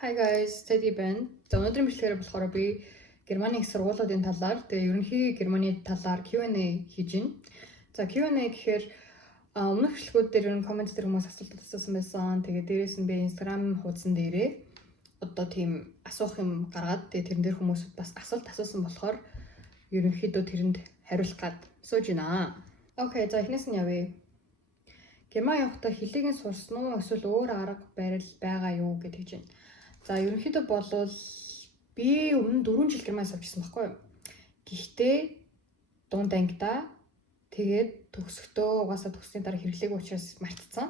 Hi guys, Teddy байна. За өнөөдрийн бичлэгээр болохоор би Германы их сургуулиудын талаар ерөнхий Германы талаар Q&A хийж байна. За Q&A гэхээр өмнөх бичлэгүүд дээр ер нь коммент дээр хүмүүс асуулт асуусан байсан. Тэгээд дээрээс нь би Instagram хуудсан дээрээ одоо тийм асуух юм гаргаад тэрэн дээр хүмүүс бас асуулт асуусан болохоор ерөнхийдөө тэрэнд хариулах гад сууж байна. Окей, за эхнээс нь явъя. Герман явахдаа хэлийг нь сурсан уу эсвэл өөр арга барил байгаа юу гэж хэлж байна. За ерөнхийдөө болвол би өмнө 4 жил Германд сувжсэн байхгүй юу. Гэхдээ дунд ангидаа тэгээд төгсөхдөө угаасаа төгссөний дараа хэрэглээгүй учраас мартцсан.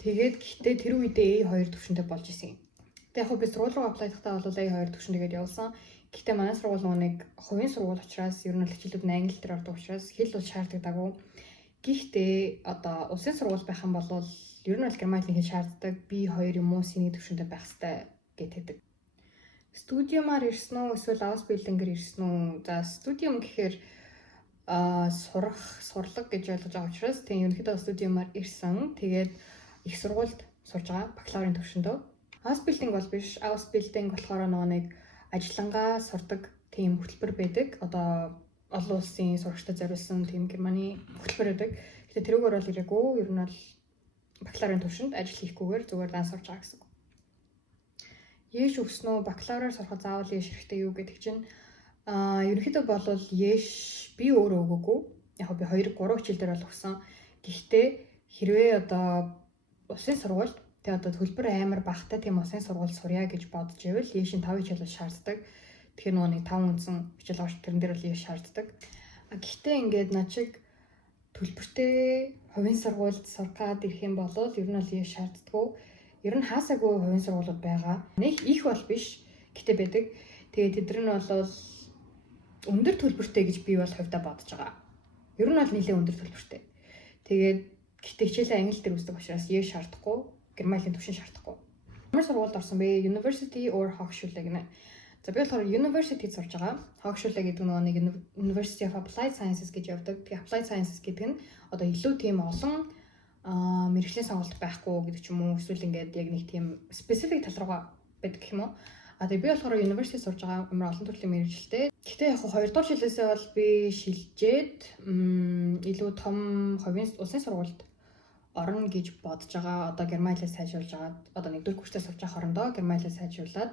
Тэгээд гэхдээ тэр үедээ A2 төвшөнтэй болж исэн юм. Тэгээд яг би сургууль руу аплайдахтаа бол A2 төвшин тэгээд явуулсан. Гэхдээ манай сургууль нэг хувийн сургууль учраас ер нь хичээлүүд нь англи дээр ордог учраас хэл бол шаардлагагүй. Гэхдээ одоо улсын сургууль байх юм бол ер нь Германы хэл шаарддаг B2 юм уу C1 төвшөнтэй байх хэрэгтэй гэдэг. Студиумаар ирсэн үү эсвэл Ausbildung-ээр ирсэн үү? За студиум гэхээр сурлаг гэж ойлгож байгаа учраас тийм ерөнхийдөө студиумаар ирсэн. Тэгээд их сургуульд сурж байгаа бакалаврын төвшөндөө. Ausbildung бол биш. Ausbildung болохоор нэг ажиллангаа сурдаг тийм хөтөлбөр байдаг. Одоо олон улсын сурагчдад зориулсан тийм Германы хөтөлбөр байдаг. Гэтэ тэрүүгээр бол ирээгүй. Ер нь бол бакалаврын төвшөнд ажил хийхгүйгээр зүгээр дан сурж байгаа гэсэн. Еш өгснөө бакалавраар сурахад заавал еш хэрэгтэй юу гэдэг чинь ерөнхийдөө болвол еш би өөрөө өгөөгүй. Яг би 2-3 хичээл дээр бол өгсөн. Гэхдээ хэрвээ одоо улсын сургуульд тэгээ одоо төлбөр амар багтай тийм улсын сургууль сурья гэж бодож ивэл ешийн 5 хичээл шаарддаг. Тэгэхээр нөгөө нэг 5 үндсэн хичээл авч тэрэн дээр бол еш шаарддаг. Гэхдээ ингээд над шиг төлбөртэй хувийн сургуульд сурах гад ирэх юм бол ер нь бол еш шаарддаг. Ер нь хаасаагүй хувийн сургуулиуд байгаа. Нэг их бол биш. Гэтэ байдаг. Тэгээд тэдэр нь бол өндөр төлбөртэй гэж би бол хувьдаа бодож байгаа. Ер нь бол нэлээд өндөр төлбөртэй. Тэгээд гэтэ хичээлээ англи дээр үздэг учраас еш шаардахгүй. Германы төвшин шаардахгүй. Ямар сургуульд орсон бэ? University or Hochschule гэнэ. За би болохоор University сурж байгаа. Hochschule гэдэг нэг University of Applied Sciences гэж явдаг. Тэгээд Applied Sciences гэдэг нь одоо илүү тийм олон мэргэжлийн сонголт байхгүй гэдэг ч юм уу эсвэл ингээд яг нэг тийм specific тал руугаа байдаг гэх юм уу. Тэгээ би болохоор university сурж байгаа амар олон төрлийн мэргэжилтэй. Гэхдээ яг 2 дугаар жилээсээ бол би шилжээд илүү том хувийн улсын сургуульд орно гэж бодож байгаа. Одоо Германилаа сайжруулж байгаа. Одоо 1-р курсээ сурж байгаа хоорондоо Германилаа сайжруулад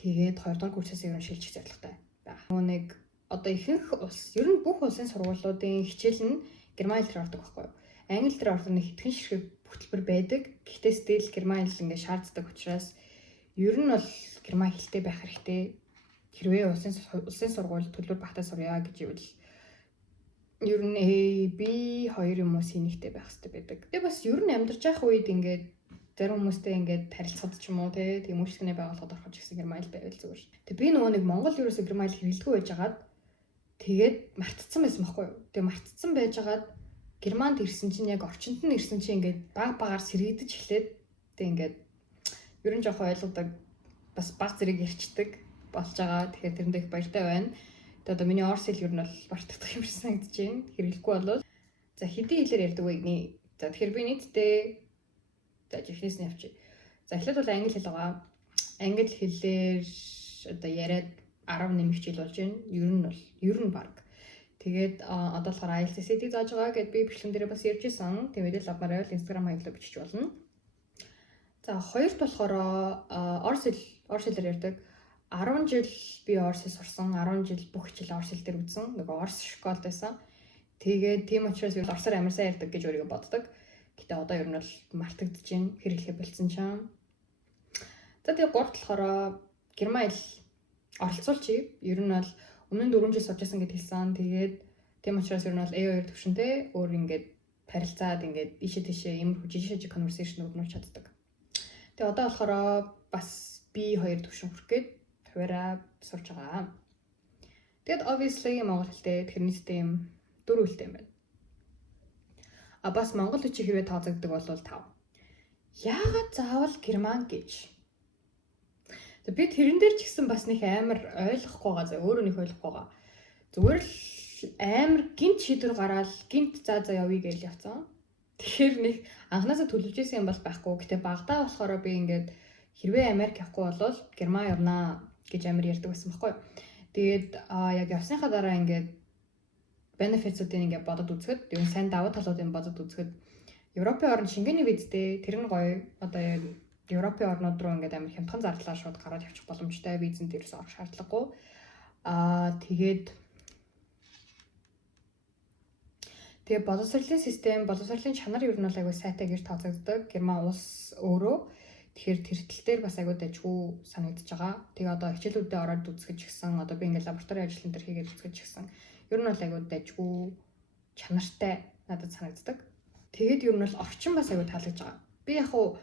тэгээд 2-р курсээс ер нь шилжих зорилготой байна. Нэг одоо ихэнх улс ер нь бүх улсын сургуулиудын хичээл нь Германи дээр ордог байхгүй юу? Англи дээр ордог нэг хэдхэн ширхэг хөтөлбөр байдаг. Гэхдээ still Германи хэл ингээд шаарддаг учраас ер нь бол Герман хэлтэй байх хэрэгтэй. Хэрвээ улсын сургууль төлбөр багтаа сурья гэж ивэл ер нь B2 юм уу C1-тэй байх хэрэгтэй байдаг. Тэгээ бас ер нь амьдарч байх үед ингээд зарим хүмүүстэй ингээд харилцаад ч юм уу тийм үйлчлэгнээ байгуулахад ороход гэсэн Германи байвал зүгээр. Тэгээ би нөгөө нэг Монгол ерөөсөө Германи хэрэглэдэггүй байжгаад тэгээд мартцсан байсан байхгүй юу? Тэгээ мартцсан байжгаад Германд ирсэн чинь яг орчинд нь ирсэн чинь ингээд багаар сэргийдэж эхлээд тэг ингээд ер нь жоохон ойлгодог бас баг зэрэг ярьчдаг болж байгаа. Тэгэхээр тэрэндээ их баяртай байна. Тэгээд одоо миний орс хэл ер нь бол бартагдах юм шиг санагдаж байна. Хэрэглэхгүй болвол за хэдийн хэлээр ярьдаг вэ гинэ. За тэгэхээр би нийтдээ за жихнээс нь явчих. За эхлээд бол англи хэл байгаа. Англи хэлээр одоо яриад 10 нэмэх хичээл болж байна. Ер нь баг. Тэгээд одоо болохоор IELTS-ийг зааж байгаа гэдээ би бичлэгэн дээр бас ярьж исэн. Тэгээд лав мараа Instagram хаяглаа бичиж болно. За хоёрт болохоор орс хэлээр ярьдаг. 10 жил би орс хэл сурсан. 10 жил бүх хичээл орс хэл дээр үзсэн. Нөгөө орс школд байсан. Тэгээд тийм учраас би орсоор амар сайн ярьдаг гэж өөрийгөө боддог. Гэтэ одоо ер нь бол мартагдаж байна. Хэрэглэхэ болцсон ч юм. За тэгээд гуравт болохоор Герман хэл оролцуулчих. Ер нь бол өмнө нь 4 жил сурчсан гэд хэлсэн. Тэгээд тийм учраас ер нь бол A2 төвшөнтэй өөр ингээд харилцаад ингээд ийшээ тийшээ юм хүчижиж conversation өгнөж чаддаг. Тэгээд одоо болохоор бас B2 төвшин хүрэх гээд хуваараа сурж байгаа. Тэгэд obviously монгол хэлтэй тэгэхээр нийтдээ юм 4 хэлтэй юм байна. Бас монгол хүчийг хэрвээ тооцогддог бол 5. Яагаад заавал герман гэж? Би тэрэн дээр ч гэсэн бас нэг амар ойлгохгүй байгаа. За өөрөө нэг ойлгохгүй байгаа. Зүгээр л амар гинт шийдвэр гараад гинт за явъя гэж явцсан. Тэгэхээр нэг анханасаа төлөвлөж исэн юм бол байхгүй. Гэтэ багтаа болохоор би ингээд хэрвээ Америк явахгүй бол Герман явнаа гэж амар ярьдаг байсан байхгүй. Тэгээд яг явсныхаа дараа ингээд benefits-уудыг ингээд бодод үзэхэд, yung сайн давуу талуудыг бодод үзэхэд Европын орнд шингээний визтэй тэр нь гоё. Одоо яг Европын орнууд руу ингээд амар хямдхан зардлаар шууд гараад явчих боломжтой. Визэнд дээрээс орох шаардлагагүй. Тэгээд боловсролын систем, боловсролын чанар ер нь бол аягүй сайтай гэж тооцогддог. Герман улс өөрөө тэгэхээр тэртэл дээр бас аягүй дайггүй санагдаж байгаа. Тэгээ одоо хичээлүүдэд ороод үзэх гэсэн, одоо би ингээд лаборатори ажлын дээр хийгээд үзэх гэсэн. Ер нь бол аягүй дайггүй чанартай надад санагддаг. Тэгээд ер нь бол орчин бас аягүй таалагдж байгаа. Би яг хуу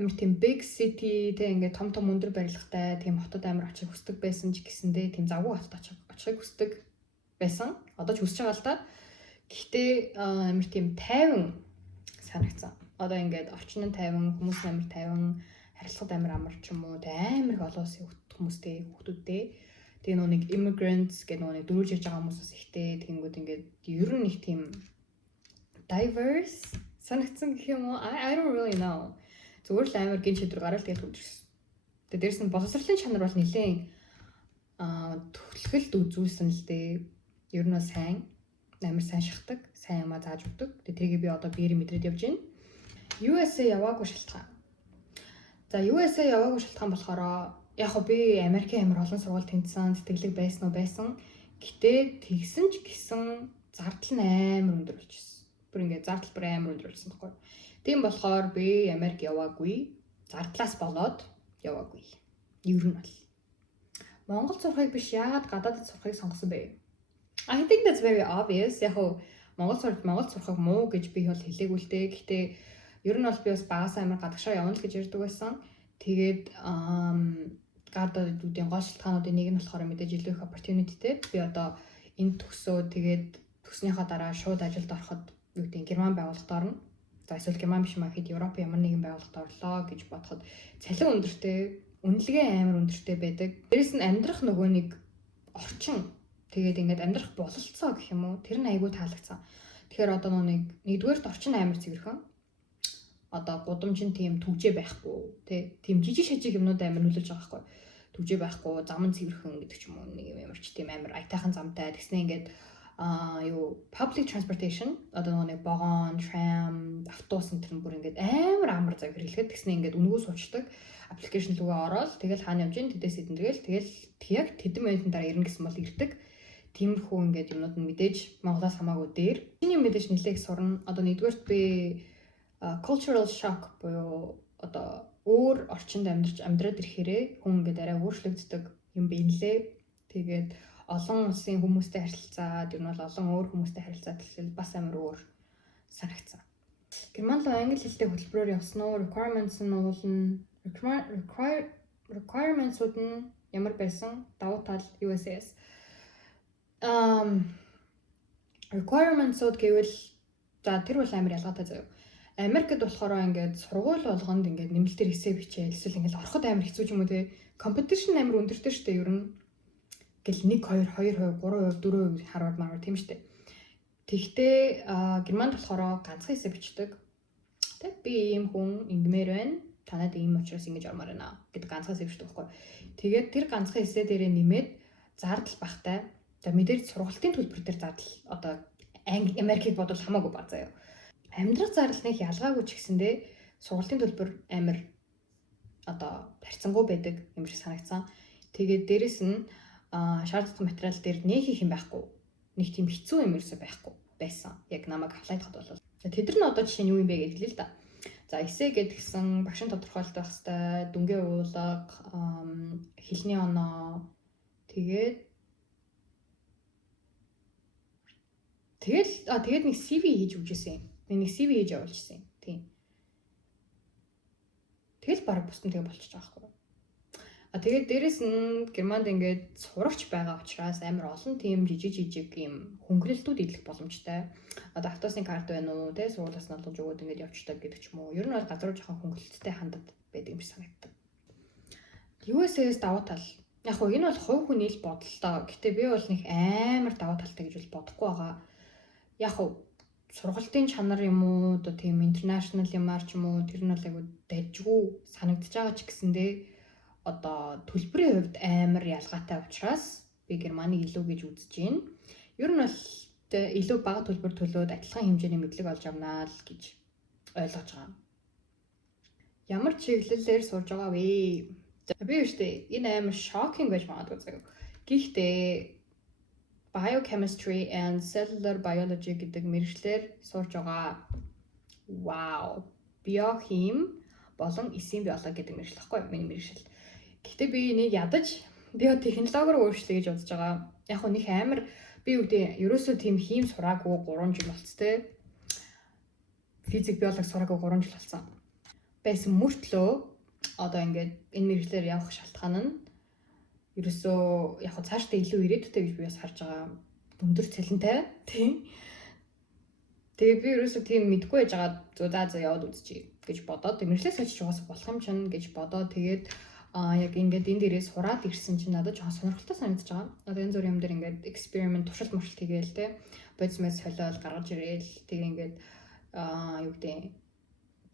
амар тийм big city тэг ингээд том өндөр барилгатай тийм хотод амар очих хүсдэг байсан ч гэсэндээ тийм завгүй хотод очихыг хүсдэг байсан. Одоо ч хүсэж байгаа л да. Гэхдээ амар тийм тайван санагдсан. Одоо ингээд орчин нь тайван, хүмүүс амар тайван, харилцагад амар амар ч юм уу, тэг амар их олон улсын хүмүүстэй, хүүхдүүдтэй. Тэгээ нэг immigrants гэдэг нэг дөрүүлж ирж байгаа хүмүүс бас ихтэй. Тэгэнгүүт ингээд ер нь их тийм diverse санагдсан гэх юм уу? I don't really know. Зүгээр л амар гин шийдвэр гараад тэгээд хөгжсөн. Тэгээд дээрс нь боловсролын чанар бол нэлээд төлөвлөлт үзүүлсэн л дээ. Ер нь сайн, амар сайн шахдаг, сайн юмаа зааж өгдөг. Тэгээд би одоо биеэр мэдрээд явж байна. USA яваагүй шалтгаан. За USA яваагүй шалтгаан болохоор яг би Америкийн амар олон сургууль тэнцсэн, тэтгэлэг байсан уу байсан. Гэтэ тэгсэн ч гэсэн зардал нь амар өндөр болчихсон. Бүр ингээд зардал бүр амар өндөр болсон байхгүй. Тийм болохоор би Америк яваагүй. Зардлаас болоод яваагүй. Ер нь бол Монгол сурахыг биш яагаад гадаадд сурахыг сонгосон бэ? I think that's very obvious. Яг Монгол сурахыг муу гэж би бол хэлээгүй л дээ. Гэхдээ ер нь бол би бас багасаа амар гадагшаа явна л гэж ярьдаг байсан. Тэгээд гадаадуудын гол шалтгаануудын нэг нь болохоор мэдээж илүү их opportunityтэй. Би одоо энд төгсөө тэгээд төгснөхийн дараа шууд ажилд ороход юу гэдэг Герман байгууллагад орно. За эсвэл Герман биш маа хэд Европ ямар нэгэн байгууллагад орлоо гэж бодоход цалин өндөртэй, үнэлгээ амар өндөртэй байдаг. Дээрээс нь амьдрах нөгөө нэг орчин тэгээд ингээд амьдрах бололцоо гэх юм уу тэр нь айгүй таалагдсан. Тэгэхээр одоо нэгдүгээрт орчин амар цэвэрхэн. Одоо гудамжинд тийм түгжээ байхгүй тийм жижиг шажиг юмнууд амар нөлөөлж байгаа байхгүй. Түгжээ байхгүй, зам нь цэвэрхэн гэдэг ч юм уу нэг юм ямарч тийм амар аятайхан замтай тэгснэ ингээд public transportation одоо нэг вагон, tram, автобус энэ бүр ингээд амар захирлэхэд тэгснэ ингээд үнгөө суучдаг аппликейшн рүүгээ ороод тэгэл хаана явж гин тэдээс идэнгээл тэгэл яг тэдэн минутын дараа ирнэ гэсэн бол ирдэг. Тиймэрхүү ингээд юмнууд нь мэдээж Монголоос хамаагүй дээр. Чиний мэдээж нэлээд сурна. Одоо нэгдүгээрт би cultural shock буюу одоо өөр орчинд амьдраад ирэхээрээ хүн ингээд арай өөрчлөгддөг юм бийнлээ. Тэгээд олон улсын хүмүүстэй харилцаад ер нь бол олон өөр хүмүүстэй харилцаад хэлбэл бас амар өөр санагдсан. Герман руу англи хэлтэй хөтөлбөрөөр явсан уу? Requirements-ууд нь ямар байсан? Давуу тал USS. Requirements-ууд гэвэл за тэр бол амар ялгаатай заяа. Америкт болохоор ингээд сургууль болгонд ингээд нэмэлтээр эссе бичээл эсвэл ингээд ороход амар хэцүү ч юм уу те. Competition амар өндөртэй шүү дээ ер нь. Гэл 1 2 2%, 3%, 4% харваад маар тийм шүү дээ. Тэгтээ Германд болохоор ганцхан эссе бичдэг. Тэг би ийм хүн ингэмээр байна. Танад ийм учраас ингэж ормоор байна гэдэг ганцхан эссе бичдэг байхгүй. Тэгээд тэр ганцхан эссе дээрээ нэмээд зардал багтай. За мэдээж сургалтын төлбөр дээр зардал одоо Америкийг бодвол хамаагүй бага заяа. Амьдрах зардал нэг ялгаагүй ч гэсэндээ сургалтын төлбөр амар одоо харьцангуй байдаг юм шиг санагдсан. Тэгээд дээрэс нь шаардлагатай материал дээр нэг их юм байхгүй. Нэг тийм хэцүү юм ерөөсөй байхгүй байсан. Яг намайг аплайдахад бол. Тэд нар нь одоо жишээ нь юу юм бэ гэж хэлээ л да. За эссе гэдгсэн багшийн тодорхойлолт байх хэвээр дүнгийн уулга, хэлний оноо тэгээд нэг CV хийж өгчээсэн юм. Нэг CV хийж явуулчихсан юм. Тийм. Тэгэл баг бусдын тэгээ болчихж байгаа байхгүй. Тэгээд дээрэс нь Германд ингээд сурагч байгаа учраас амар олон тийм жижиг юм хөнгөлөлтүүд идэх боломжтой. Одоо автобусны карт байна уу, тэ сургуулиас нь олж өгөөд ингээд явчихдаг гэдэг ч юм уу. Ер нь бол газар жоохон хөнгөлөлттэй хандад байдаг юм шиг санагдав. USS давуу тал. Яг хөө энэ бол хувь хүний л бодолтой. Гэтэ би бол нэг амар давуу талтай гэж бол бодохгүй байгаа. Яг хөө сургалтын чанар юм уу одоо тийм international юмар ч юм уу тэр нь бол айгу дайжгүй санагдаж байгаа ч гэсэндээ одоо төлбөрийн хувьд амар ялгаатай учраас би Германыг илүү гэж үзэж байна. Ер нь бол илүү бага төлбөр төлөөд адилхан хэмжээний мэдлэг олж авнаа л гэж ойлгож байгаа. Ямар чиглэлээр сурж байгаа вэ? Би үүштэй энэ амар shocking гэж магадгүй заяа. Гэхдээ biochemistry and cellular biology гэдэг мэргэжлэр сурж байгаа. Wow. Биохим болон эсийн биологи гэдэг мэргэжил байхгүй миний мэргэжил. Гэхдээ би энийг ядаж биотехнологиор өөрчлөе гэж бодож байгаа. Яг нэг амар би үгүй ерөөсөө тийм хим сураагүй 3 жил болц тэ. Физик биологи сураагүй 3 жил болсон. Байсан мөртлөө одоо ингээд энэ мэргэжлэр явах шалтгаан нь ерөөсөө яг цаашдаа илүү ирээдүйтэй гэж би бас харж байгаа. Өндөр цалинтай тийм. Тэгээ би ерөөсөө тийм мэдгүй байж байгаа зөө яваад үзчихье гэж бодоод мэргэжлээс очиж угаасаа болох юм чинь гэж бодоод тэгээд яг ингээд энэ дээрээ сураад ирсэн чинь надад жоохон сонирхолтой санагдаж байгаа. Одоо энэ зүрх юм дээр ингээд эксперимент туршилт муршилт хийгээл те. Бодисмэс солиод гаргаж ирээл тэгээ ингээд юу гэдэг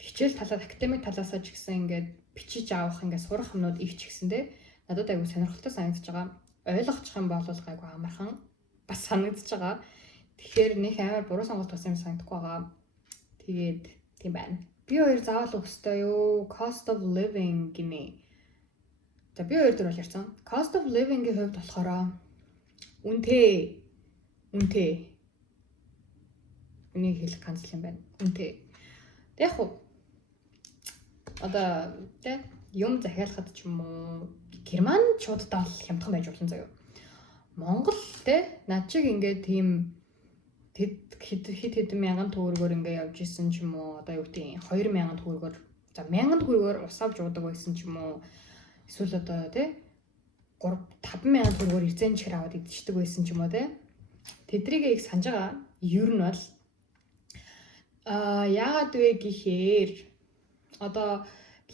хичээл талаас академик талаасаа ч гэсэн ингээд бичиж авах ингээд сурах юмнууд ивч гэсэндээ надад айгүй сонирхолтой санагдаж байгаа. Ойлгочих юм бол гайгүй амархан бас санагдаж байгаа. Тэгэхээр нэг амар буруу сонголт болсон юм санагдахгүй байгаа. Тэгээд тийм байна. Би хоёр заавал өгөх ёстой юу? Cost of living гинэ. За би хоёр дөр бол ярьсан. Cost of living-ийн хувьд болохоор үнэтэй. Энийг хэлэх канцел юм байна. Үнэтэй. Яг уу одоо тэ юм захиалахад ч юм уу германчуудтай бол хямдхан байж болно заяа. Монгол тэ над чиг ингээд тийм хэд мянган төгрөгөөр ингээд явж исэн ч юм уу одоо юу гэдэг 2000 төгрөгөөр за 1000 төгрөгөөр ус авч уудаг байсан ч юм уу эсвэл одоо тэ 5000 төгрөгөөр эзэн чихэр аваад идчихдэг байсан ч юм уу тэ тэдрийг их санаж байгаа. Ер нь бол яагаад вэ гэхээр одоо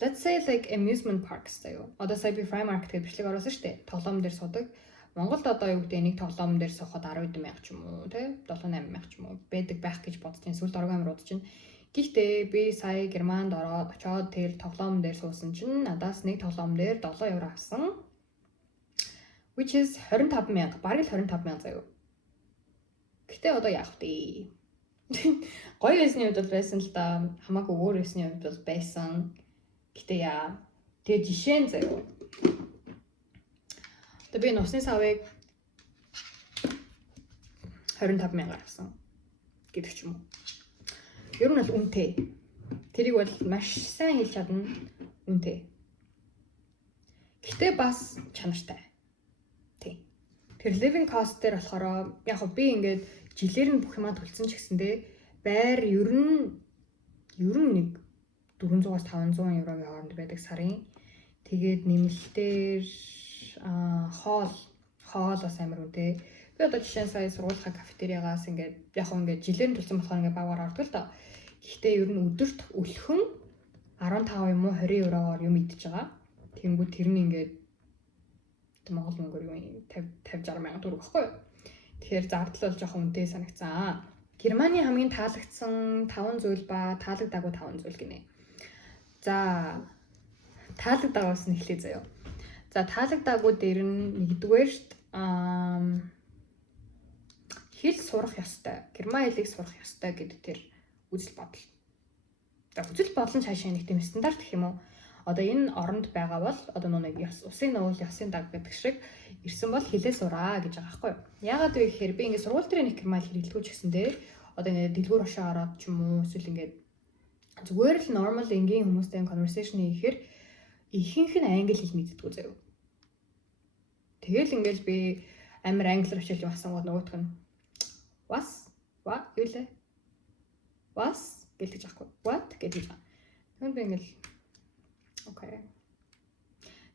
let's say like amusement parks заяа. Одоо сая би Primark гэдэг бичлэг оруулсан шүү дээ. Тоглоом дээр суудаг. Монголд одоо юу гэдэг нэг тоглоом дээр суухад 10 мянга ч юм уу тий 7-8 мянга ч юм уу байдаг байх гэж бодож байна. Сүүлд оргон амир удаж байна. Гэхдээ би сая Германд очоод тэр тоглоом дээр суусан чинь надаас нэг тоглоом дээр 7 евро авсан. Which is 25 мянга, бараг л 25 мянга заяа. Гэхдээ одоо яах вэ? Гоё байсны үед бол байсан л да. Хамаагүй өөр байсны үед бол байсан. Гэтэ яа. Тэгээ жишээ нь заяа. Одоо би нусны савыг 25 мянгаар авсан гэдэг ч юм уу. Ер нь бол үнэтэй. Тэрийг бол маш сайн хэлж чадна. Үнэтэй. Гэтэ бас чанартай. Тий. Тэр living cost дээр болохоор яг би ингээд жилээр нь бүх юмаа төлсөн ч гэсэндээ байр ер нь нэг 400-аас 500 еврогийн хооронд байдаг сарын. Тэгээд нэмэлтээр хоол бас амар үнэтэй. Би одоо жишээ сая сургуулийн кафетериагаас ингээд яг ингээд жилээр нь төлсөн болохоор ингээд багаар ордог л доо. Гэхдээ ер нь өдөрт өлхөн 15 юм уу 20 евроор юм идэж байгаа. Тэнгүүд тэр нь ингээд Монгол мөнгөөр юу 50-60 мянган төгрөг баггүй юу? Тэгэхээр зардал бол жоохон үнэтэй санагцсан. Германы хамгийн таалагдсан 5 зүйл ба таалагдаагүй 5 зүйл гинэ. За таалагдаагаас нь эхлэе заяа. За таалагдаагүй дээр нь нэгдүгээр хэл сурах ёстой. Герман хэлийг сурах ёстой гэдэг тэр үзэл бодол. За үзэл бодол нь цаашаа нэг тийм стандарт гэх юм уу? Одоо энэ оронд байгаа бол одоо нэг усын нуул ясын даг гэдэг шиг ирсэн бол хэлээ сураа гэж байгаа байхгүй юу? Яагаад вэ гэхээр би ингээд сургууль дээр нэг герман хэл хэлдэггүй ч гэсэндээ одоо ингээд дэлгүүр хошоо ороод ч юм уу эсвэл ингээд зүгээр л normal энгийн хүмүүстэй conversation хийхээр ихэнх нь англи хэл мэддэггүй заяа. Тэгэл ингээл би амар англиар хичээлж явсан гол нөгөөх нь what юу лээ? Was гэлж аахгүй. What гэж байгаа. Тэгвэл би ингээл окей.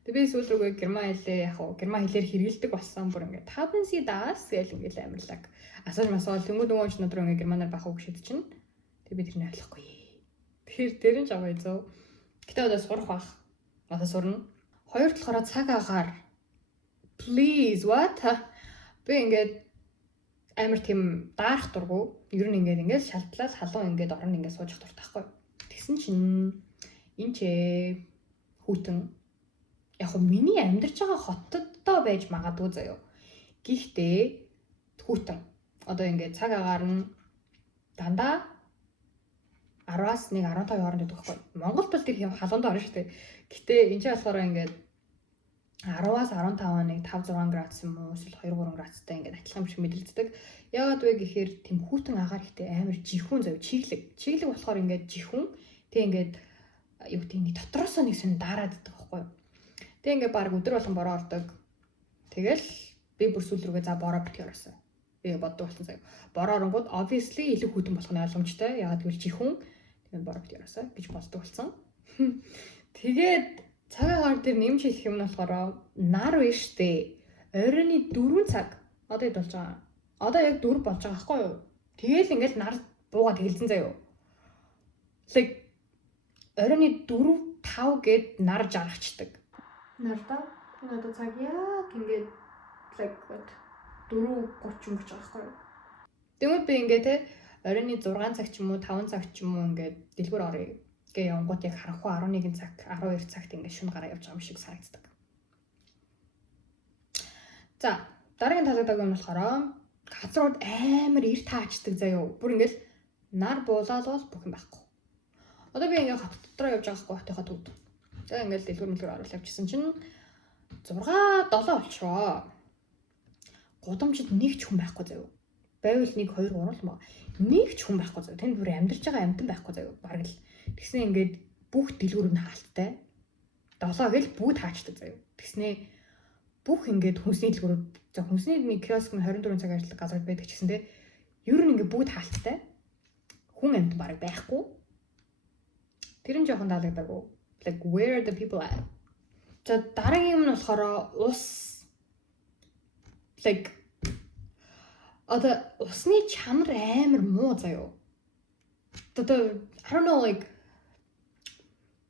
Тэгээ сүүл рүүгээ герман хэлээ яг уу герман хэлээр хэрэгэлдэг болсон бүр ингээд haben Sie das гэл ингээл амарлаг. Асууж масуул тэнгууд нөгөөч өдрөө ингээд германаар бах уу гэшэд чинь тэг би тэрний ойлгохгүй. Тэгэхээр тэр нь жаа зөө. Гэтэ одоо сурах бах. Одоо сурна. Хоёр талаараа цаг агаар please what би ингээд амар тийм даарах дургу. Ер нь ингээд шалтлал халуун ингээд орон ингээд сууж дуртай байхгүй. Тэгсэн чинь энэ ч хүүтэн яг хөө миний амьдарч байгаа хотоддоо байж магадгүй заяо. Гэхдээ хүүтэн одоо ингээд цаг агаар нь дандаа 10-аас 1-15 хооронд байдаг байхгүй. Монголд бол тэр халуунд орно шүү дээ. Гэтэ энэ ч болохоор ингээд 10-аас 15 нэг 5-6 градус юм уу эсвэл 2-3 градустай ингээд адилхан юм шиг мэдрэгддэг. Яагаад вэ гэхээр тэм хүүтэн агаар ихтэй амар жихүүн зав чиглэг. Чиглэг болохоор ингээд жихүүн. Тэг ингээд юу гэдэг нь дотроос нэг сэн дараад идэх байхгүй. Тэг ингээд баг өдөр болгон бороо ордог. Тэгэл би бүр сүүл рүүгээ за бороо бит ярасан. Би боддог болсон заяа. Бороо оронгууд obviously илүү хүүтэн болох нь ойлгомжтой. Яагаад гэвэл жихүүн. Тэгээд бороо бит ярасан гэж боддог болсон. Тэгээд цаг агаар дээр нэмж хэлэх юм нь болохоор нар биш дээ. Оройны 4 цаг одоо хэд болж байгаа? Одоо яг 4 болж байгаа байхгүй юу? Тэгээл ингээл нар буугаад тэгэлзэн заяа. Like оройны 4-5 гээд нар жаргачдаг. Нардаа энэ одоо цаг яг ингээд like 4:30 болж байгаа байхгүй юу? Тэгмэд би ингээд те оройны 6 цаг ч юм уу 5 цаг ч юм уу ингээд дэлгүүр орё гээ явгууд яг харахгүй 11 цаг 12 цагт ингээд шүн гараа явж байгаа юм шиг санагддаг. За дараагийн таалагддаг юм болохоор газрууд амар ир таачдаг заяа. Бүр ингээд нар буулаад бол бүх юм байхгүй. Одоо би ингээд хот дотроо явж байгаа байхгүй хотынхоо төвд. Тэгээ ингээд дэлгүүр мэлгүүр оруулаад явчихсан чинь 6-7 болчихоо. Гудамжид нэг ч хүн байхгүй заяа. Байвал 1 2 3 л маа. Нэг ч хүн байхгүй заяа. Тэнд бүр амьдарч байгаа амтан байхгүй заяа. Бараг л тэгснэ ингээд бүх дэлгүүр нь хаалттай. 7 гэл бүгд хаачдаг заяа. Тэгснэ бүх ингээд хүнсний дэлгүүрүүд за хүнсний нэг киоск нь 24 цаг ажилладаг газар байдаг ч гэсэн те ер нь ингээд бүгд хаалттай. Хүн амт бараг байхгүй. Тэр нь жоохон таалагддаг. Like where are the people at? За дараагийн юм нь болохоор ус like одоо усны чанар амар муу заяа. Одоо I don't know like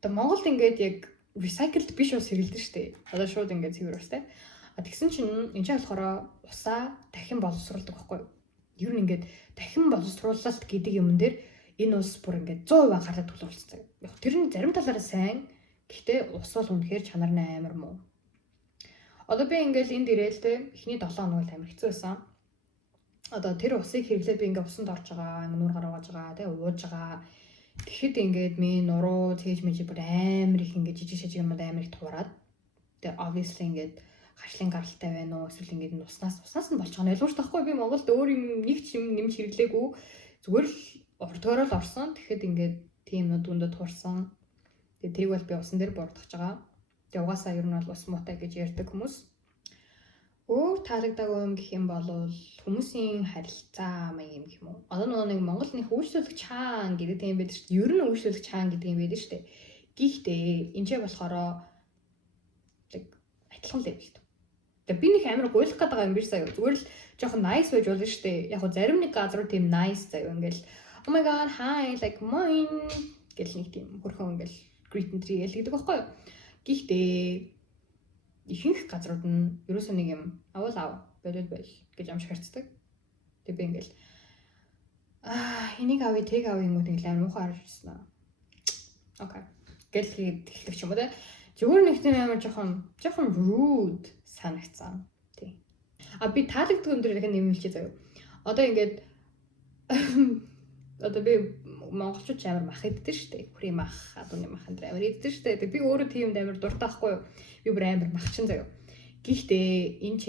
the Mongold ингээд яг recycled биш ус хэрэглэдэг шүү дээ. Одоо шууд ингээд цэвэр устай. Тэгсэн чинь энэ ч болохоор усаа дахин боловсруулдаг байхгүй юу? Ер нь ингээд дахин боловсруулалт гэдэг юм дээр энэ ус бүр ингээд 100% анхаарал төвлөрүүлсэн. Яг тэр нь зарим талаараа сайн. Гэхдээ ус бол үнэхээр чанар нь амар муу. Одоо би ингээд энд ирээлтэй эхний 7 хоног л амар хэцүү байсан. Одоо тэр усыг хэрэглээд би ингээд усанд орж байгаа, нүүр гаргаж байгаа, тэгээ ууж байгаа. Тэгэхэд ингээд миний нуруу, цээж мэж бүр амар их ингээд жижиг шижиг юмуд амар их туураад. Тэгээ obviously ингээд хашлын гаралтай байна уу эсвэл ингээд уснаас нь болж байгаа нь ойлгомжтой байхгүй би Монголд өөр юм нэг ч юм нэмж хэрэглээгүй зүгээр л урдгаараа л орсон. Тэгэхэд ингээд тийм нүд үндэ туурсан. Тэгээ тэрийг бол би усан дээр бурдах байгаа. Тэгээ угаасаа ер нь бол ус муутай гэж ярьдаг хүмүүс. Өөр таалагддаг юм гэх юм бол хүмүүсийн харилцаа маяг юм гэх юм уу. Одоо нэг Монгол нэг үйлчлүүлэг чаан гэдэг юм байдаг шүү дээ. Ер нь үйлчлүүлэг чаан гэдэг юм байдаг шүү дээ. Гэхдээ энэ ч болохоор адилхан левелд. Тэгээ би нэг амар гуйлах гээд байгаа юм биш заяа. Зүгээр л жоохон nice байж болно шүү дээ. Яг го зарим нэг газар тийм nice заяа. Ингээл oh my god hi like mine гэл нэг тийм хөрхөн ингээл greet and tree гэдэг байхгүй юу. Гэхдээ ихэнх газрууд нь ерөөсөө нэг юм авал болол гэж амш харцдаг. Тэгээ би ингээл энийг авъя тэг авъя юм уу нэг амар муухай харжсэн аа. Окей. Гэл хэлэх юм уу те. Зүгээр нэг тийм амар жоохон rude санагцсан. Тий. Би таалагддаг юм дээр нэмэлчээ заяа. Одоо ингээд одоо би монголчууд амар мах иддэг шүү дээ. Хүрээ мах, адууны мах энэ амар иддэг шүү дээ. Би өөрөө тийм амар дуртай байхгүй юу? Би бүр амар махчин заяа. Гэхдээ энэ ч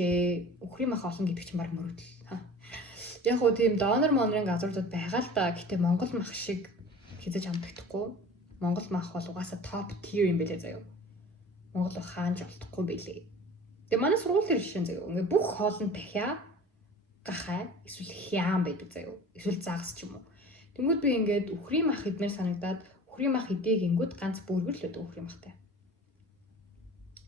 үхрийн мах олон гэдэг чинь баг мөрөдөл. Яг гоо тийм донор монрын газруудад байгаа л да. Гэхдээ монгол мах шиг хязгаарч амтагдахгүй. Монгол мах бол угаасаа top tier юм байлээ заяа. Монгол хаанч олдохгүй байлээ. Тэгээ манай сургууль дээр жишээ заяа. Ингээ бүх хоолнд дахиа гахай эсвэл хяан байдаг заяа. Эсвэл загас ч юм уу. Тэнгүүд би ингээд үхрийн мах идмээр санагдаад үхрийн мах идээг ингүүд ганц бүргэр л байдаг үхрийн махтай.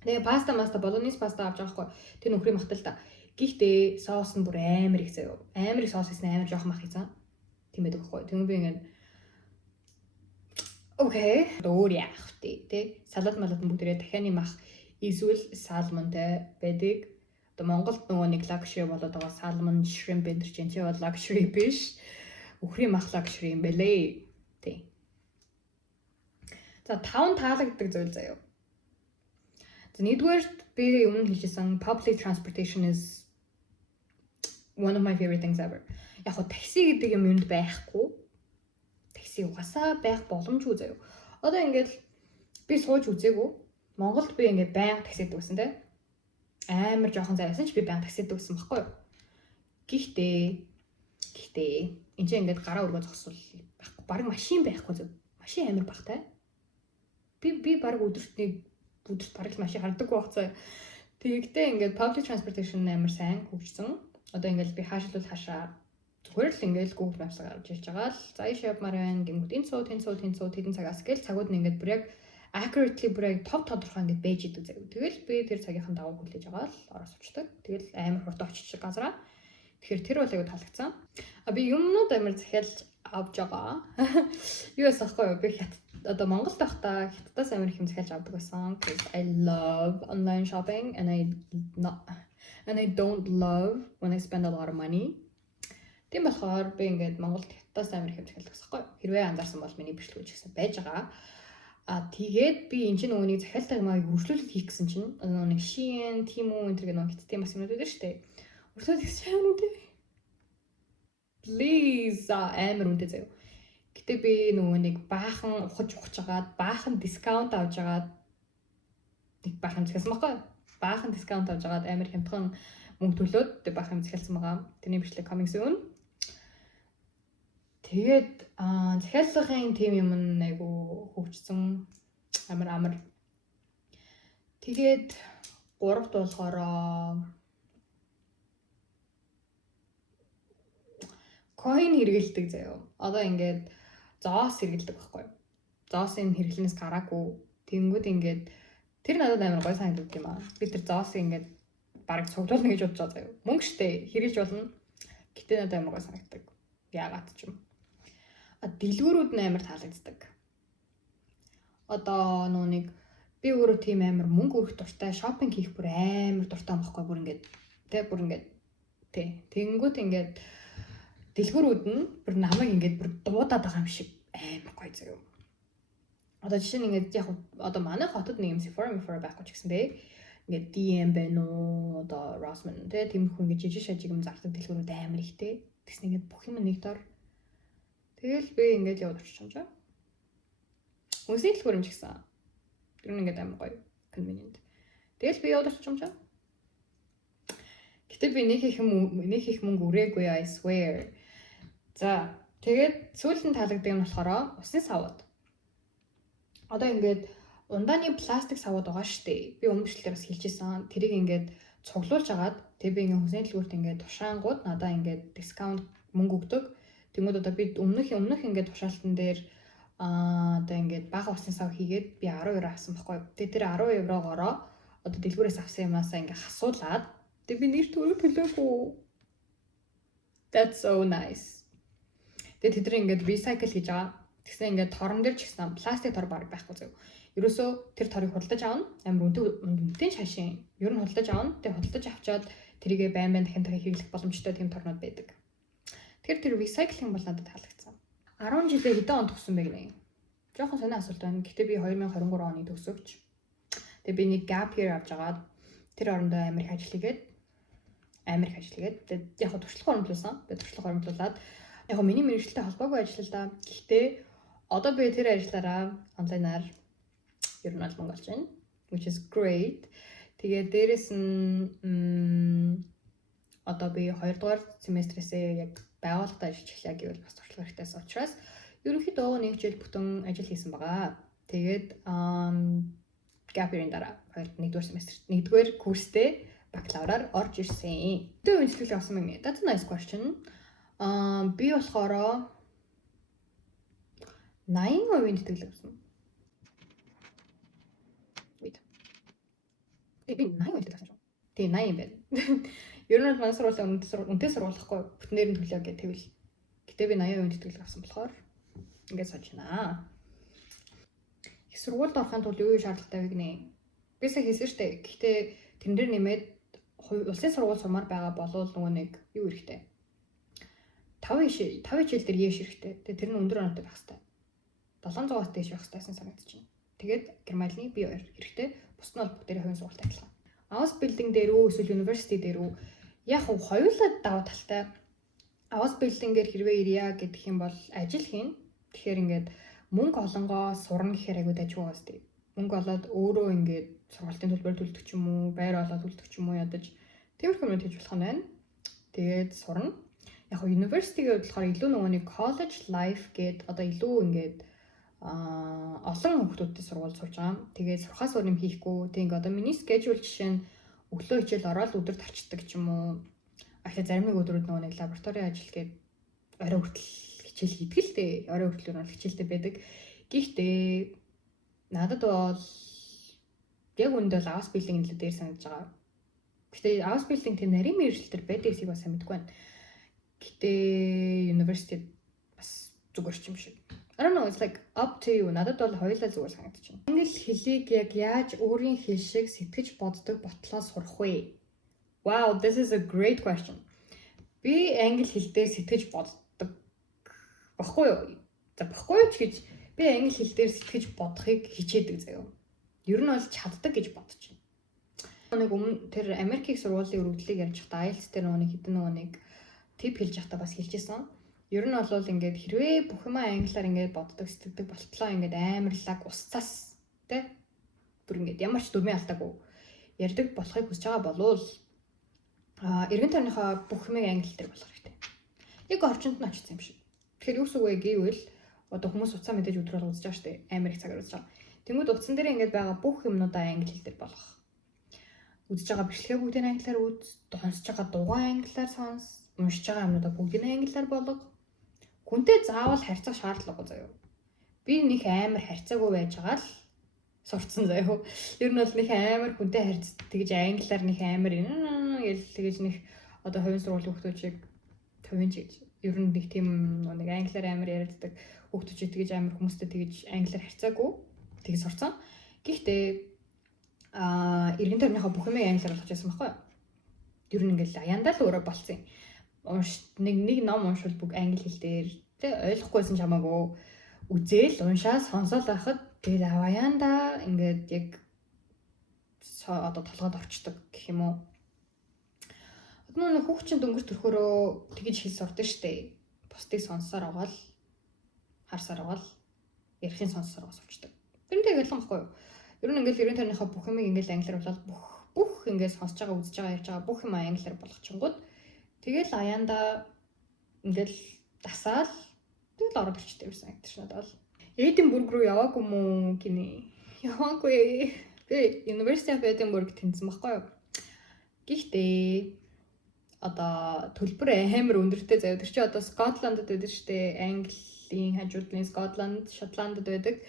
Тэгээ паста болонез паста авч байгаа хгүй. Тэр үхрийн махтай л та. Гэхдээ соус нь бүр амар их заяа. Амар их соус хийсэн амар жоох мах хийсэн. Тийм байдаг хгүй. Тэнгүүд би ингээд окей. Өөр яах вэ? Тэ салат малат бүгдээрээ дахианы мах эсвэл салмонтай байдаг. Одоо Монголд нөгөө нэг luxury болоод байгаа salmon shrimp энэ чинь бол luxury биш. Үхрийн мах luxury юм бэлээ. Тий. За 5 таалагддаг зүйл заяа. За нэгдүгээр би өмнө хэлжсэн public transportation is one of my favorite things ever. Яг хоо такси гэдэг юм юунд байхгүй. Такси угаасаа байх боломжгүй заяа. Одоо ингээд би сууж үзээгүй. Монголд би ингээд байнга таксид дүүсэн те. Амар жоохон зайсан ч би байнга таксид дүүсэн байхгүй юу? Гэхдээ энэ чинь ингээд гараа өргөө зогсвол байхгүй. Бараг машин байхгүй зөв. Машин амар багтай. Би бараг өдөрт бараг машин хардаггүй багцаа. Тэгэхдээ ингээд public transportation амар сайн хөгжсөн. Одоо ингээд би хаашилвал хашаа зүгээр л ингээд Google Maps-аар гарч ирж байгаа л за иш явмаар байна гэмгүүд энэ цууд хэдэн цагаас гээл цагууд нь ингээд бүр яг accurately бүр яг тодорхой ингээд бэж идэв заяа. Тэгэл би тэр цагийнхан дагуу хүлээж байгаа л орос учдаг. Тэгэл амар хурд очиж газараа. Тэгэхээр тэр бол аягүй таалагдсан. Би юмнууд амар захиалж авч байгаа. Юу ясахгүй юу? Би одоо Монголд байхдаа хятадаас амар их юм захиалж авдаг байсан. Because I love online shopping and I don't love when I spend a lot of money. Тийм болохоор би ингээд Монголд хятадаас амар их юм захиалдаг байсан байхгүй юу? Хэрвээ анзаарсан бол миний бичлэгч гэсэн байж байгаа. Тэгээд би энэ чинь нөгөөний захиалтай юмаа хөгжлүүлэлт хийх гэсэн чинь нөгөө нэг Shein, Temu энэ төр нөгөө хятадын бас юмнууд байдаг шүү дээ. Хөгжлүүлэлт хийх юм үү? Please амар үнэтэй заяа. Гэтэ би нөгөө нэг баахан ухаж агаад баахан дискаунт авч агаад нэг баахан захиалсан байхгүй юу? Баахан дискаунт авч агаад амар хямдхан мөнгө төлөөд тэг баахан захиалсан байгаа. Тэрний бичлэг coming soon. Тэгээд захиалгын тим юм айгу хөгжсөн амар. Тэгээд 3-т болохоор coin хэрэгэлдэг заяа. Одоо ингээд зоос хэрэгэлдэг байхгүй юу? Зоосын хэрэглэнээс гараагүй. Тэнгүүд ингээд тэр надад амар гой санагддаг юм аа. Би тэр зоосыг ингээд бараг цуглуулна гэж бодож байгаа заяа. Мөнгө штэ хэрэглэж болно. Гэтэ надад амар гой санагддаг. Яагаад ч юм. Дэлгүүрүүд нь амар таалагддаг. Одоо нөө нэг би өөрөө тийм амар мөнгө өрөх дуртай, шопинг хийх бүр амар дуртай байхгүй бүр ингээд тэгэнгүүт ингээд дэлгүүрүүд нь бүр намайг ингээд бүр дуудаад байгаа юм шиг амар гоё заяа. Одоо жишээ нь ингээд яг одоо манай хотод нэг юм Sephora байхгүй ч гэсэн ингээд DM байна уу одоо Rossmann тийм хүн ингээд жижиг шажиг юм зардаг дэлгүүрүүд амар ихтэй. Тэгс ингээд бүх юм нэг дор. Тэгэл би ингээд яваад очиж чамжаа. Үсний дэлгүүр юм ч гэсэн. Тэр нь ингээд амар гоё convenient. Тэгэл би яваад очиж чамжаа. Гэтэ би нэг их мөнгө өрөөгүй I swear. За тэгээд сүүлийн таалагддаг юм болохоор усны савууд. Одоо ингээд ундааны пластик савууд байгаа штэ. Би өмнөшлөлтээр бас хэлчихсэн. Тэрийг ингээд цуглуулж агаад тэг би ингээд хүсний дэлгүүрт ингээд тушаангууд надаа ингээд дискаунт мөнгө өгдөг. Тэгмээд одоо би өмнөх ингээд тушаалтан дээр одоо ингээд бага усны сав хийгээд би 10 евро авсан байхгүй. Тэгээ тэр 10 еврогоороо одоо дэлгүүрээс авсан юмасаа ингээд хасуулаад тэг би нэр төрөө төлөөгүй. That's so nice. Тэгээ тэд ингээд recycle хийж байгаа. Тэгсэн ингээд торон дээр ч гэсэн пластик тор баг байхгүй зав. Ерөөсөө тэр торыг худалдаж аавна. Амар үнэтэй шашин. Ер нь худалдаж аавна. Тэгээ худалдаж авчаад тэрийгэ байн дахин хийх боломжтой тийм торнууд байдаг. Тэр recycling бол надад таалагдсан. 10 жилээ хэдэн онд төгсөн бэ гэнэ? Жохон сонио асуулт байна. Гэхдээ би 2023 оны төгсөвч. Тэгээ би нэг gap year авч агаад тэр орондоо Америк ажил хийгээд тэгээд яг туршлага оромжлуулсан. Би туршлага оромжлуулад яг миний мэргэжилтэй холбоогүй ажил л да. Гэхдээ одоо би тэр ажиллаараа онлайнаар ер нь мөнгө олж байна. Which is great. Тэгээд дээрэс нь одоо би 2 дугаар семестрээсээ яг байгууллагад ажиллаж эхлэе гэвэл бас туршлага хэрэгтэйс учраас ерөнхийдөө нэг жил бүтэн ажил хийсэн байгаа. Тэгээд gap year-ийн дараа 1-р семестрт 1-р курстэй бакалавраар орж ирсэн. Тэ үн сэтгэл авсан юм. That's a nice question. Би болохоор 80% сэтгэл авсан. Wait. Би 80% сэтгэл авсан. Тий 80 байна. Ер нь манай сургуулийн үнэтэй сургуулахгүй бүтнээр нь төлөө гэж тэгвэл. Гэтэ би 80% тэтгэл авсан болохоор ингээд сууж байна. Их сургуульд орохын тулд юу шаардлагатай вэ гинэ? Би сая хийсэн штэ. Гэхдээ тэрэн дээр нэмээд улсын сургууль сурмаар байгаа болвол нөгөө нэг юу хэрэгтэй? 5 хичээл дээр яаш хэрэгтэй. Тэгээ тэр нь өндөр оноотой байх хэрэгтэй. 700-аас дээш байх хэрэгтэйсэн санагдчихэв. Тэгээд Германы B2 хэрэгтэй. Бус нь бол бүгдээрээ хувийн сургуультай адилхан. Ausbildung дээр үү эсвэл university дээр үү яг хоёулаа даваа талтай. Ausbildung-ээр хэрвээ ирья гэдэг юм бол ажил хийн. Тэгэхээр ингээд мөнгө олонгоо сурна гэхээр айгуу дажгүй байгаа сте. Мөнгө олоод өөрөө ингээд сургалтын төлбөр төлдөг ч юм уу, байр олоод төлдөг ч юм уу ядаж тиймэрхүү юмуд хийж болох нь байна. Тэгээд сурна. Яг university-гээ болохоор илүү нөгөө нэг college life гээд одоо илүү ингээд олон хүүхдүүдтэй сургууль сурж байгаа. Тэгээд сурхаас өөр юм хийхгүй. Тэг ингээд одоо миний schedule жишээ нь өглөө хичээл ороод өдөрт арчдаг ч юм уу. Ахлаа зарим нэг өдрүүд нөгөө нэг лабораторийн ажил гээд орой хүртэл хичээл хийдэг л дээ. Орой хүртэл нь хичээлтэй байдаг. Гэхдээ надад бол яг үндэ бол Ausbildung нэлээд дээр санагдаж байгаа. Гэхдээ Ausbildung тийм нарийн мэргэжилтэр байдаг эсийг бас мэдгүй байна. Гэхдээ university бас зүгээр ч юм шиг. I don't know, it's like up to you. Надад бол хоёулаа зүгээр санагдаж байна. Англи хэлийг яг яаж өөрийн хэл шиг сэтгэж боддог бодлоо сурах вэ? Wow, this is a great question. Би англи хэл дээр сэтгэж боддог баггүй юу? За баггүй юу ч гэж би англи хэл дээр сэтгэж бодохыг хичээдэг заяа. Ер нь бол чаддаг гэж бодож байна. Нэг өмнө тэр Америкийн сургуулийн өргөдлийг ярьж байхдаа IELTS дээр нэг хэдэн нэг тип хэлж байхдаа бас хэлжсэн. Ер нь бол ингээд хэрвээ бүх юм англиар ингээд боддог сэтгэдэг болтлоо ингээд амар лаг усцаас тэ бүр ингээд ямар ч дүрмийн алдаагүй ярьдаг болохыг хүсэж байгаа болвол эргэн тойрныхоо бүх юмыг англи дээр болох хэрэгтэй. Яг орчинд нь очсон юм шиг. Тэгэхээр юу гэсэн үг вэ гэвэл одоо хүмүүс утсаа мэдээж өдрөөр үзэж байгаа шүү дээ. Амар их цагаар үзэж байгаа. Тэнгүүд утсан дээр ингээд байгаа бүх юмнуудаа англи хэл дээр болгох. Үзэж байгаа бичлэгээ бүгдийг англиар үз, сонсож байгаа дугаа англиар сонс, уншиж байгаа юмнуудаа бүгдийг англиар болго. Хүнтэй заавал харьцах шаардлагагүй заяа. Би нэг амар харьцаагүй байж байгаа л сурцсан заяа. Ер нь бол нэг амар хүнтэй харьц тэгж англиар нэг амар гэл тэгж нэг одоо хувийн сургуулийн хүүхдүүдийг хувийн ч гэж ер нь нэг тийм нэг англиар амар ярьдаг хүүхдүүд тэгж амар хүмүүстэй тэгж англиар харьцаагүй тэгж сурцсан. Гэхдээ эргэн тойрныхоо бүх юмыг англиар болгож байсан байхгүй юу? Ер нь ингээл аяндаа л өөрөө болцсон юм. Нэг ном уншвал бүгд англи хэл дээр тэ ойлгохгүйсэн ч хамаагүй үзээл уншаа сонсоод байхад тэгээд аяндаа ингээд яг одоо толгойд орчдөг гэх юм уу. Одоо нэг хүүхчин дөнгөж төрхөөрөө тэгж хэл сурдаг штэ. Бусдыг сонсоор аваад харсаар аваад ярихын сонсоор аваад сурчдаг. Тэрнтэй ялгах байхгүй юу? Ер нь ингээл ерөн тойрныхоо бүх юмыг ингээл англиар болоод бүх ингээд сонсож байгаа үзэж байгаа ярьж байгаа бүх юм англиар болгочингууд тэгэл аяндаа ингээл дасаал тэгэл ороод ирчтэй байсан гэдэг чинь надад бол Эдинбург руу яваагүй мүү гинэ. Яваагүй. Би University of Edinburgh тэнцсэн байхгүй юу? Гэхдээ одоо төлбөр амар өндөртэй заяа. Тэр чинь одоо Скотландд байдаг штэ. Английн хажуудлын Скотланд, Шотландд байдаг.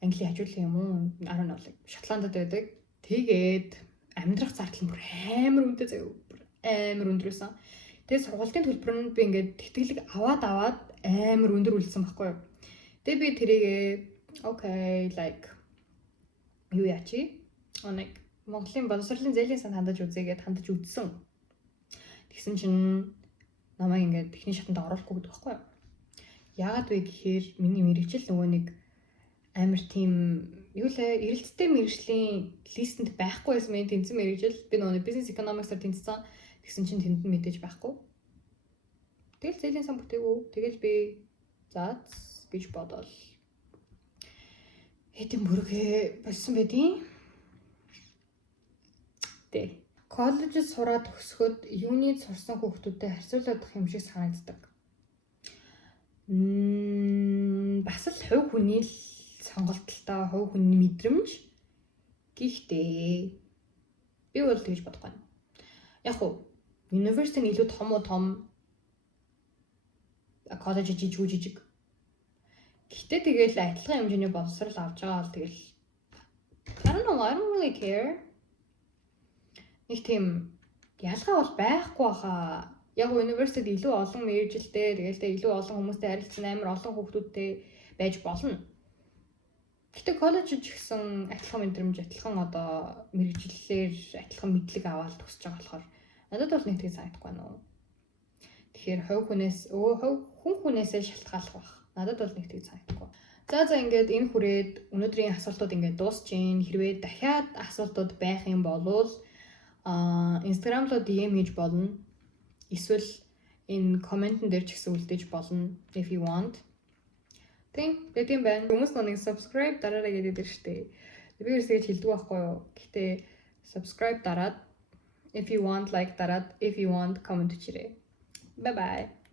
Английн хажуудлын юм уу? 18 Шотландд байдаг. Тэгээд амьдрах зардал бүр амар үнэтэй заяа. Амар өндрөөсөн. Тэгээд сургуулийн төлбөр нь би ингээд тэтгэлэг аваад амар өндөр үлдсэн байхгүй юу? Тэгээд би тэрийг окей like юу яачи? Оныг Монголын боловсролын зээлийн санд хандаж үзье гэдээ хандаж үзсэн. Тэгсэн чинь намайг ингээд техник шатанд оруулахгүй гэдэг байхгүй юу? Яагаад вэ гэхээр миний мэрэгжил нөгөө нэг амар тийм юу лээ эрэлттэй мэрэгжлийн листэнд байхгүй байсан миний тэнцэн мэрэгжил. Би нөгөө бизнес экономиксаар тэнцсэн. Тэгсэн чинь тэнд нь мэдээж байхгүй. Тэгэл зээлийн сан бүтээгүү. Тэгэл би заац гэж бодоод Эдинбургээ болсон байдیں۔ Тэ. Коллежид сураад төгсөхөд юуны сурсан хүүхдүүдтэй харьцуулах юм шиг санагддаг. Бас л хувь хүний л сонголтолтой, хувь хүний мэдрэмж. Гэхдээ би бол тэгж бодохгүй. Яг уу University нь илүү том коллеж жижиг. Гэхдээ тэгэл адилхан хэмжээний боловсрал авч байгаа бол тэгэл I don't really care. Нэг тийм ялгаа бол байхгүй хаа. Яг университед илүү олон мэргэжилтэй, тэгэлтэй илүү олон хүмүүстэй харилцсан амар олон хүүхдүүдтэй байж болно. Гэтэ коллежид ч гэсэн адилхан мэдрэмж, адилхан одоо мэрэгжлэлээр адилхан мэдлэг аваад тусч байгаа болохоор надад бол нэг тийм санагдахгүй байна уу. Тэгэхээр хүн хүнээсээ шалтгааллах байх. Надад бол нэг тийм санагдахгүй. За ингээд энэ хүрээд өнөөдрийн асуултууд ингээд дуусчихин. Хэрвээ дахиад асуултууд байх юм бол Instagram руу DM хийж болно. Эсвэл энэ комментэн дээр ч гэсэн үлдээж болно if you want. Тийм байна. Хүмүүс нэг subscribe дараарай гэдэг дэр штэ. Би ерөөсөө хэлдэг байхгүй юу. Гэхдээ subscribe дараад if you want like дараад if you want comment хийрээ. Bye bye.